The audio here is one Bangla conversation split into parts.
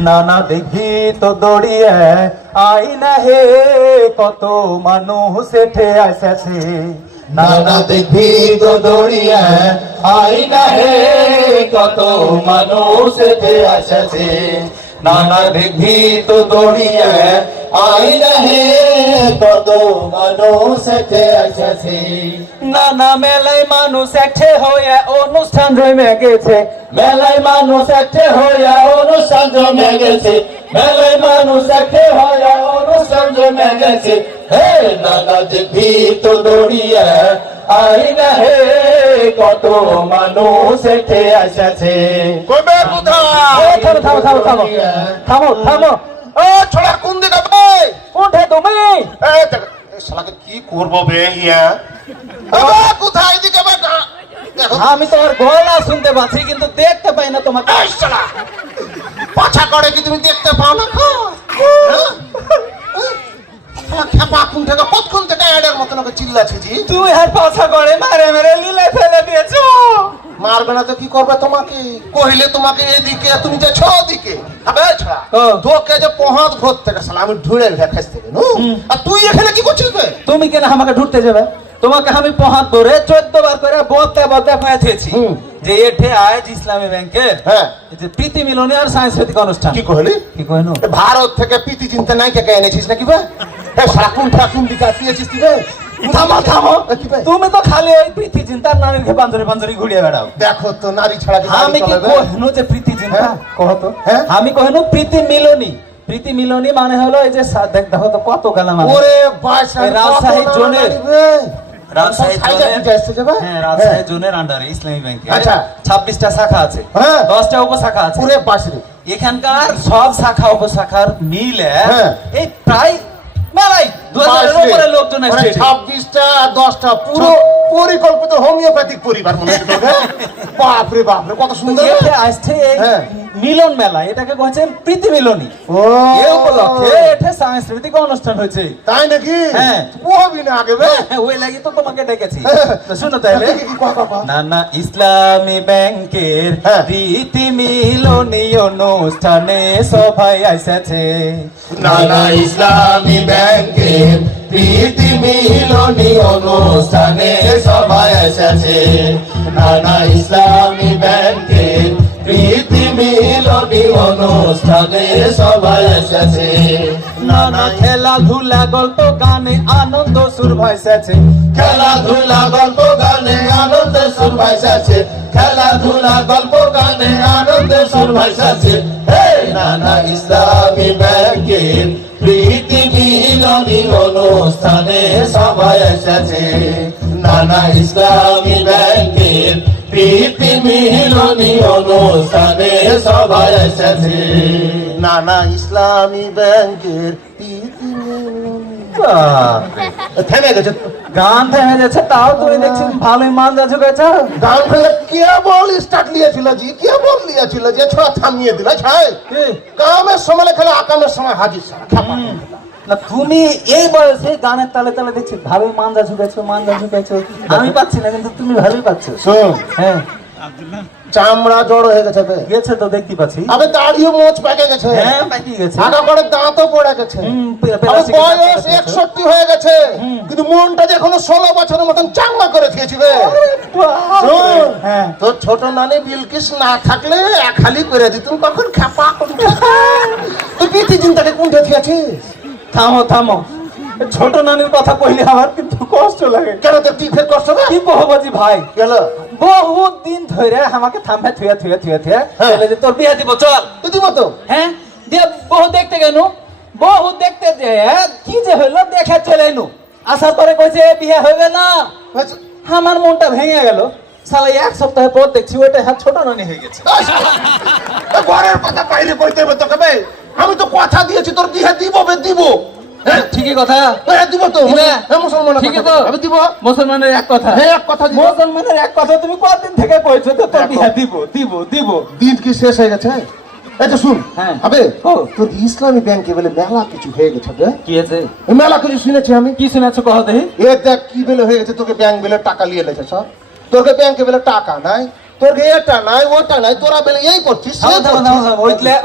নানা দেখি তো দড়িয়ে আই না হে কত মানুষ এঠে আসেছে নানা দেখি তো দড়িয়ে আই না হে কত মানুষ এঠে আসেছে নানা দেখি তো দড়িয়ে আই না হে কত মানুষ এঠে আসেছে নানা মেলায় মানুষ এঠে হয়ে অনুষ্ঠান জমে গেছে মেলায় মানুষ এঠে হয়ে অনুষ্ঠান জমে গেছে মেলায় মানুষ এঠে হয়ে অনুষ্ঠান জমে গেছে হে নানা দেখি তো দড়িয়ে আই না হে কত মানুষ এঠে আসেছে কবে কোথায়? থামো থামো থামো থামো থামো থামো ও ছোড়া কোন দিকে ভাই? কোথায় তুমি এই দেখ, এই শালাকে কি করব বে ইয়া? বাবা কোথায় এদিকে বাবা? দেখো আমি তোমার গলা শুনতে পাচ্ছি কিন্তু দেখতে পাই না তোমাকে এই শালা পাছা করে কি তুমি দেখতে পাও না খো? খেপা কোন থেকে কতক্ষণ থেকে এডের মতন ওকে চিল্লাছে জি? তুই আর পাছা করে মারে মেরে লীলা ফেলে দিয়েছো মারবে না তো কি করবে তোমাকে? কহিলে তোমাকে এদিকে তুমি যে ছ দিকে আবে ছড়া ও। তোকে যে পহাত ঘর থেকে শালা আমি ঢুড়ে ভেখাস থেকে নু আর তুই এখানে কি করছিস বে? তুমি কেন আমাকে ঢুকতে যাবে তোমাকে আমি পহাত ধরে 14 বার করে বলতে বলতে পৌঁছেছি হুম। যে এঠে আজ ইসলামী ব্যাংকের হ্যাঁ যে প্রীতি মিলনী আর সাংস্কৃতিক অনুষ্ঠান কি কহলি? কি কইনো এ ভারত থেকে প্রীতি চিন্তা নাই কে এনেছিস নাকি বে? এ সাকুন ঠাকুন দিকে আসিয়েছিস তুই বে? থামো থামো এ কি বে? তুমি তো খালি ওই প্রীতি চিন্তার নারীর ঘে পাঞ্জরি পাঞ্জরি ঘুরিয়ে বেড়াও দেখো তো নারী ছাড়া কি আমি কি চলে বে? কহনু যে প্রীতি চিন্তা হ্যাঁ? কহতো হ্যাঁ? আমি কহনু প্রীতি মিলনী প্রীতি মিলনী মানে হলো এই যে দেখো তো কত গালা মানে ওরে বাইশ এই রাজশাহী জোনের রাজশাহী সাইজে জোনের পূজা এসছে যাবে? হ্যাঁ রাজশাহী জোনের আন্ডারে ইসলামী ব্যাংকে আচ্ছা। 26টা শাখা আছে হ্যাঁ। 10টা উপশাখা আছে ওরে বাসরে এখানকার সব শাখা উপশাখার মিলে হ্যাঁ। এই প্রায় মেলাই 2000 এর উপরে লোকজন আসছে এখানে। 26টা 10টা পুরো পরিকল্পিত হোমিওপ্যাথিক পরিবার মনে হচ্ছে তোকে। বাপরে বাপরে কত সুন্দর এতে আসছে এই হ্যাঁ। মিলন মেলা এটাকে বলছেন প্রীতি মিলনী ও এই উপলক্ষে এটা সাংস্কৃতিক অনুষ্ঠান হয়েছে তাই নাকি? হ্যাঁ। কবি না আগে বে? ওই লাগি তো তোমাকে ডেকেছি হ্যাঁ। তো শুনো তাইলে দেখি কি কথা কয়। নানা ইসলামী ব্যাংকের হ্যাঁ। প্রীতি মিলনী অনুষ্ঠানে সবাই এসেছে নানা ইসলামী ব্যাংকের প্রীতি মিলনী অনুষ্ঠানে সবাই এসেছে নানা ইসলামী ব্যাংকের প্রীতি মিলনী অনুষ্ঠানে সবাই এসেছে নানা খেলাধুলা গল্প গানে আনন্দ সুর ভাইসেছে খেলাধুলা গল্প গানে আনন্দের সুর ভাইসাছে খেলাধুলা গল্প গানে আনন্দের সুর ভাইসাছে হে নানা ইসলামী ব্যাংকের প্রীতি মিলনী অনুষ্ঠানে সবাই এসেছে নানা ইসলামী ব্যাংকের প্রীতি মিলনী অনুষ্ঠানে সবাই এসেছে নানা ইসলামী ব্যাংকের প্রীতি থেমে গেছে গান থেমে যাচ্ছে তাও তুমি দেখছি ভালোই মান যাচ্ছ গেছে গান ফেলে কেবল স্টার্ট লিয়েছিল জি কেবল লিয়েছিল যে ছোড়া থামিয়ে দিল ছাই কামের সময় খেলে আকামের সময় হাজির সারা খ্যাপা। না তুমি এই বয়সে গানের তালে তালে দেখছি ভালোই মান যাচ্ছ গেছো মান যাচ্ছ গেছো আমি পাচ্ছি না কিন্তু তুমি ভালোই পাচ্ছ শোন হ্যাঁ চামড়া জড় হয়ে গেছে বে গেছে তো দেখতে পাচ্ছি আবে দাড়িও মোচ পেকে গেছে হ্যাঁ পাকি গেছে আগা করে দাঁতও পড়ে গেছে আবে বয়স 61 হয়ে গেছে কিন্তু মনটা যে এখনো 16 বছরের মতন চাঙ্গা করে দিয়েছি বে শোন, হ্যাঁ তোর ছোট নানি বিলকিস না থাকলে এক খালি করে দিতুম কখন খ্যাপা তুই প্রীতি চিন্তাটা কোন দেখিয়েছিস থামো থামো ছোট নানির কথা কইলে আমার কিন্তু কষ্ট লাগে কেন তোর টিফের কষ্ট হবে কি কহবাজি ভাই গেল বহুত দিন ধরে আমাকে থামে থুয়া থুয়া থুয়া থুয়া হ্যাঁ। বলে যে তোর বিয়ে দিব চল তুই দিব তো হ্যাঁ দিয়ে বহু দেখতে গেল বহু দেখতে যে কি যে হইলো দেখে চলে এলু আসার পরে কইছে বিয়ে হবে না আমার মনটা ভেঙে গেল সালা এক সপ্তাহ পর দেখছি ওইটা হাত ছোট নানি হয়ে গেছে ঘরের কথা পাইলে কইতে হবে তোকে বে আমি তো কথা দিয়েছি তোর বিয়ে দিব বে দিব হ্যাঁ ঠিকই কথা হ্যাঁ দিব তো হ্যাঁ। হ্যাঁ মুসলমানের ঠিকই কথা তো আমি দিব মুসলমানের এক কথা হ্যাঁ এক কথা দিব মুসলমানের এক কথা তুমি কতদিন থেকে কইছো তো তোর বিয়ে দিব দিব দিব দিন কি শেষ হয়ে গেছে এই তো শুন হ্যাঁ। আবে ও। তোর ইসলামী ব্যাংকে বলে মেলা কিছু হয়ে গেছে বে কি আছে এই মেলা কিছু শুনেছি আমি কি শুনেছো কহ দেখি এ দেখ কি বেলে হয়ে গেছে তোকে ব্যাংক বেলে টাকা নিয়ে লেছে সব তোকে ব্যাংকে বেলে টাকা নাই তোর এটা নাই ওটা নাই তোরা বেলে এই করছিস সে করছিস।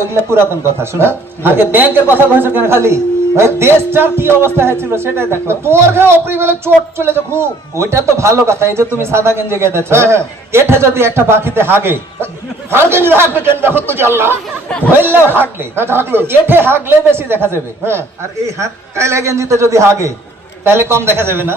ওইগুলা পুরাতন কথা শুনো। হ্যাঁ? আগে ব্যাংকের কথা কইছো কেন খালি? এই দেশটার কি অবস্থা হয়েছিল সেটাই দেখো। তোর ঘে অপরি বেলে চোট চলেছে খুব। ওইটা তো ভালো কথা, এই যে তুমি সাদা গেঞ্জি গেঁথেছো, হ্যাঁ, হ্যাঁ। এটা যদি একটা পাখিতে হাগে, হারকে যদি হাঁকবে কেন দেখো তো যে আল্লাহ। হইলেও হাগলে, হ্যাঁ হাঁকলো। এঠে হাগলে বেশি দেখা যাবে। হ্যাঁ। আর এই হাত কাইলা গেঞ্জিতে যদি হাগে তাহলে কম দেখা যাবে না?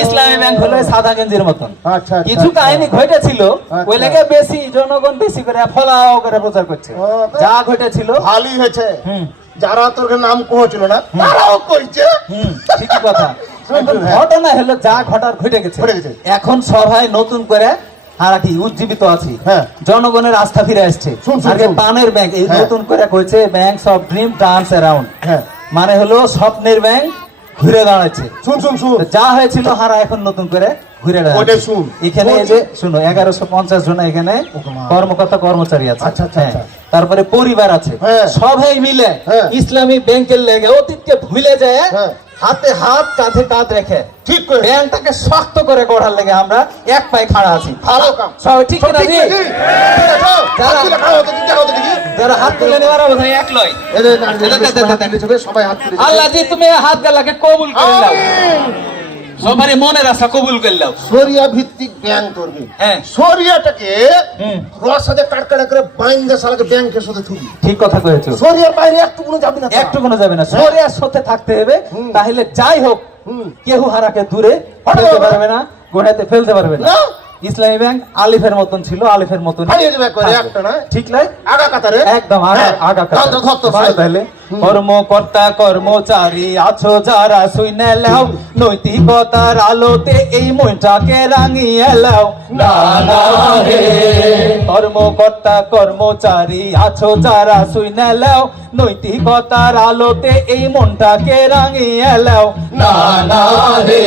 ইসলামী ব্যাংক হলো এই সাদা গেঞ্জির মতন। আচ্ছা, কিছু আচ্ছা। কাহিনী ঘটেছিল, আচ্ছা। ওই লেগে বেশি জনগণ বেশি করে ফলাও করে প্রচার করছে। ও, যা ঘটেছিল ভালোই হয়েছে। হুম যারা তোর ঘে নাম কহছিল না তারাও কইছে। ঠিকই কথা। শুন, এখন হ্যাঁ। ঘটনা হলো যা ঘটার ঘটে গেছে। ঘটে গেছে। এখন সবাই নতুন করে হারাকি উজ্জীবিত আছি, হ্যাঁ। জনগণের আস্থা ফিরে আসছে। শুন, আগে শুন। পানের ব্যাংক, এই হ্যাঁ। নতুন করে কইছে bank of dream turns around, হ্যাঁ। মানে হলো স্বপ্নের ব্যাংক ঘুরে দাঁড়াচ্ছে। শুন শুন শুন। তো যা হয়েছিল হারা এখন নতুন করে ঘুরে ওটাই দাঁড়াচ্ছে। শুন। এখানে এই যে শুনো 1150 জন এখানে কর্মকর্তা কর্মচারী আছে। আচ্ছা, আচ্ছা, হ্যাঁ। আচ্ছা। তারপরে পরিবার আছে, হ্যাঁ। সবাই মিলে হ্যাঁ। ইসলামী ব্যাংকের লেগে অতীতকে ভুলে যায়, হ্যাঁ। হাতে হাত কাঁধে কাঁধ রেখে ঠিক করে। ব্যাংকটাকে শক্ত করে গড়ার লেগে আমরা এক পায়ে খাড়া আছি। ভালো কাম। সবাই ঠিক সব না ঠিক জি? আছে? ঠিক আছে? হাত তুলে খাও তো, দেখাও তো দেখি। যারা হাত তুলে নেওয়ার বোধহয় এক লয়। এই যে, হাত তুলেছে, সবাই হাত তুলেছে। আল্লাহ জি তুমি হাত গালাকে কবুল করে দাও, আমিন। সবারই মনের আশা কবুল করে দাও। সরিয়া ভিত্তিক ব্যাংক করবে। হ্যাঁ। সরিয়াটাকে হুম। রস সাথে কাটকাটা করে বাইন্দা সালাকে ব্যাংকের সাথে থুবি। ঠিক কথা কয়েছো। সরিয়ার বাইরে একটু কোনো যাবি না। একটু কোনো যাবে না, সরিয়ার সাথে থাকতে হবে। হুম। তাহলে যাই হোক হুম। কেউ হারাকে দূরে হটাতে ফেলতে পারবে পারবে না, গোড়াতে ফেলতে পারবে না। না। ইসলামী ব্যাংক আলিফের মতন ছিল, আলিফের মতন হারিয়ে যাবে একবারে, একটা না? ঠিক নয়? আগা কাতারে। একদম হ্যাঁ। আগা দাও তো, ধর তো, ভালো ভাই। তাহলে হুম। কর্মকর্তা কর্মচারী আছো যারা শুনে লাও, নৈতিকতার আলোতে এই মনটাকে রাঙিয়ে লাও। না না হে কর্মকর্তা কর্মচারী আছো যারা শুনে লাও, নৈতিকতার আলোতে এই মনটাকে রাঙিয়ে লাও। না না হে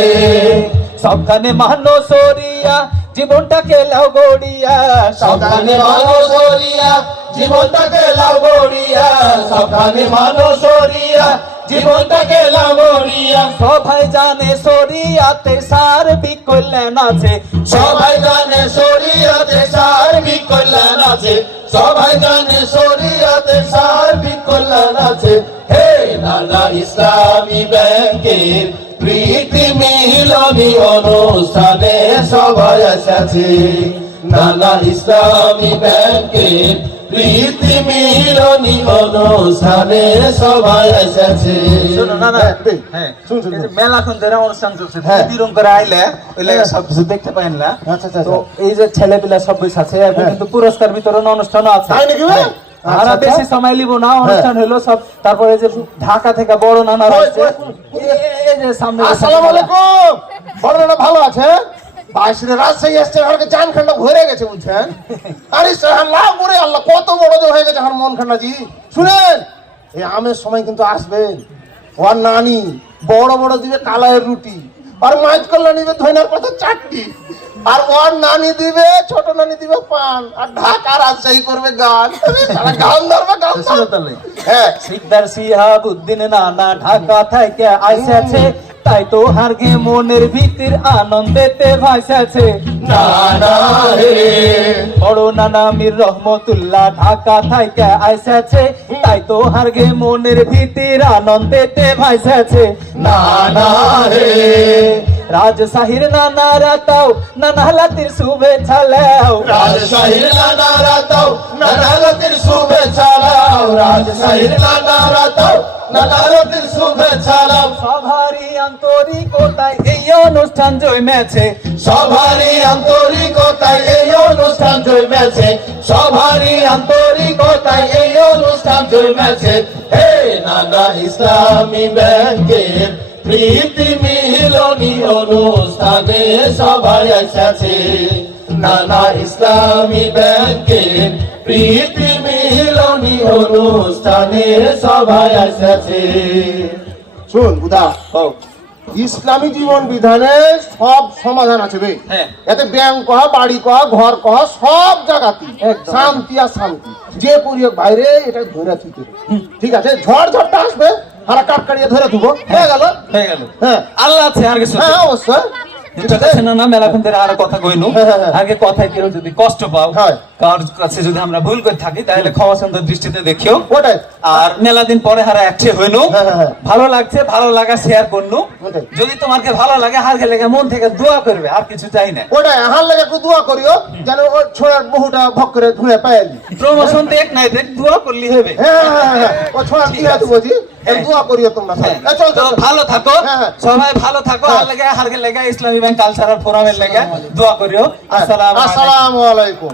সাবধানে মানো সরিয়া জীবনটাকে লাও গড়িয়া, সাবধানে মানো সরিয়া জীবনটাকে লাও গড়িয়া, সাবধানে মানো সরিয়া জীবনটাকে লাও গড়িয়া। সবাই জানে সরিয়াতে সার্বিক কল্যাণ আছে, সবাই জানে সরিয়াতে সার্বিক কল্যাণ আছে, সবাই জানে সরিয়াতে সার্বিক কল্যাণ আছে। হে নানা ইসলামী ব্যাংকের প্রীতি মিলনী অনুষ্ঠানে সবাই এসেছে, নানা ইসলামী ব্যাংকের প্রীতি মিলনী অনুষ্ঠানে সবাই এসেছে। শোনো না না, হ্যাঁ শুন, শুন, এই যে শুন। মেলাখন যারা অনুষ্ঠান চলছে, হ্যাঁ। বিরং করে আইলে ওই লাগে সব কিছু দেখতে পাইন না। আচ্ছা, আচ্ছা, তো এই যে ছেলেপিলা সব বসে আছে, এখন হ্যাঁ। কিন্তু পুরস্কার বিতরণ অনুষ্ঠানও আছে। তাই নাকি ভাই? হ্যাঁ। আচ্ছা, আর আচ্ছা। বেশি সময় লিব না, অনুষ্ঠান হলো সব। তারপরে যে ঢাকা থেকে বড় নানা রয়েছে, এই যে সামনে আসসালামু আলাইকুম। বড়রা ভালো আছে? বাইশে রাজশাহী আসছে, আমাকে জান খান্ডা ভরে গেছে বুঝছেন। আরে আল্লাহ করে আল্লাহ কত বড় যে হয়ে গেছে আমার মন খান্ডা জি। শুনেন, এই আমের সময় কিন্তু আসবেন। ওর নানি বড় বড় দিবে কালাইয়ের রুটি, আর মাছ কল্লা নিবে ধইনার পাতা চাটনি, আর ওর নানি দিবে ছোট নানি দিবে পান, আর ঢাকা রাজশাহী করবে গান। সারা গান ধরবে গান ধরবে। হ্যাঁ। সিকদার সিহাবুদ্দিন নানা ঢাকা থেকে আইসেছে, তাই তো হারগে মনের ভিতর আনন্দেতে ভাসেছে। নানা রে বড় নানা মীর রহমতুল্লাহ ঢাকা থেকে আইসেছে, তাই তো হারগে মনের ভিতর আনন্দেতে ভাসেছে। নানা রে রাজশাহীর নানা রাতাও নানা লাতির শুভেচ্ছা লাও, রাজশাহীর নানা রাতাও নানা লাতির শুভেচ্ছা লাও, রাজশাহীর নানা রাতাও নানা লাতির শুভেচ্ছা লাও। সবারই আন্তরিকতায় এই অনুষ্ঠান জন্মেছে, সবারই আন্তরিকতায় এই অনুষ্ঠান জন্মেছে, সবারই আন্তরিকতায় এই অনুষ্ঠান জন্মেছে। হে নানা ইসলামী ব্যাংকের প্রীতি মিলনী অনুষ্ঠানে সবাই এসেছে, নানা ইসলামী ব্যাংকের প্রীতি মিলনী অনুষ্ঠানে সবাই এসেছে। শুন বুদা, ইসলামী জীবন বিধানে সব সমাধান আছে বে। হ্যাঁ। এতে ব্যাংক কহা, বাড়ি কহা, ঘর কহা, সব জায়গাতে একদম। শান্তি আর শান্তি। যে পরিয়োগ বাইরে এটা ধরে থুতে, ঠিক আছে? ঝড় ঝড়টা আসবে, হারা কাট কাটিয়ে ধরে থুবো, হয়ে গেল। হয়ে গেল। হ্যাঁ আল্লাহ আছে আর কিছু হ্যাঁ অবশ্যই। ঠিক আছে না? মেলাক্ষণ ধরে আর কথা কইনু। হ্যাঁ। আগে কথায় কেউ যদি কষ্ট পাও, হ্যাঁ। কার কাছে যদি আমরা ভুল করে থাকি, তাহলে ক্ষমা সুন্দর দৃষ্টিতে দেখিও। ওটাই আর মেলা দিন পরে হারা একছে হইনু, হ্যাঁ। ভালো লাগছে, ভালো লাগা শেয়ার করনু। ওটাই। যদি তোমাকে ভালো লাগে, হার খেলে মন থেকে দোয়া করবে, আর কিছু চাই না। ওটাই হাল লাগে একটু দোয়া করিও যেন ওই ছোড়ার বহুটা ভক করে ধুয়ে পাইলি। প্রমোশন দেখ নাই দেখ, দোয়া করলি হবে। হ্যাঁ ও ছোড়ার কি আছে বুঝি দোয়া করিও তোমরা সবাই। হ্যাঁ। চল তো চল ভালো থাকো, হ্যাঁ। সবাই ভালো থাকো। হ্যাঁ। আর লেগে হার লেগে ইসলামী ব্যাংক কালচারাল ফোরামের লেগে দোয়া করিও। আসসালামু আলাইকুম। আসসালামু আলাইকুম।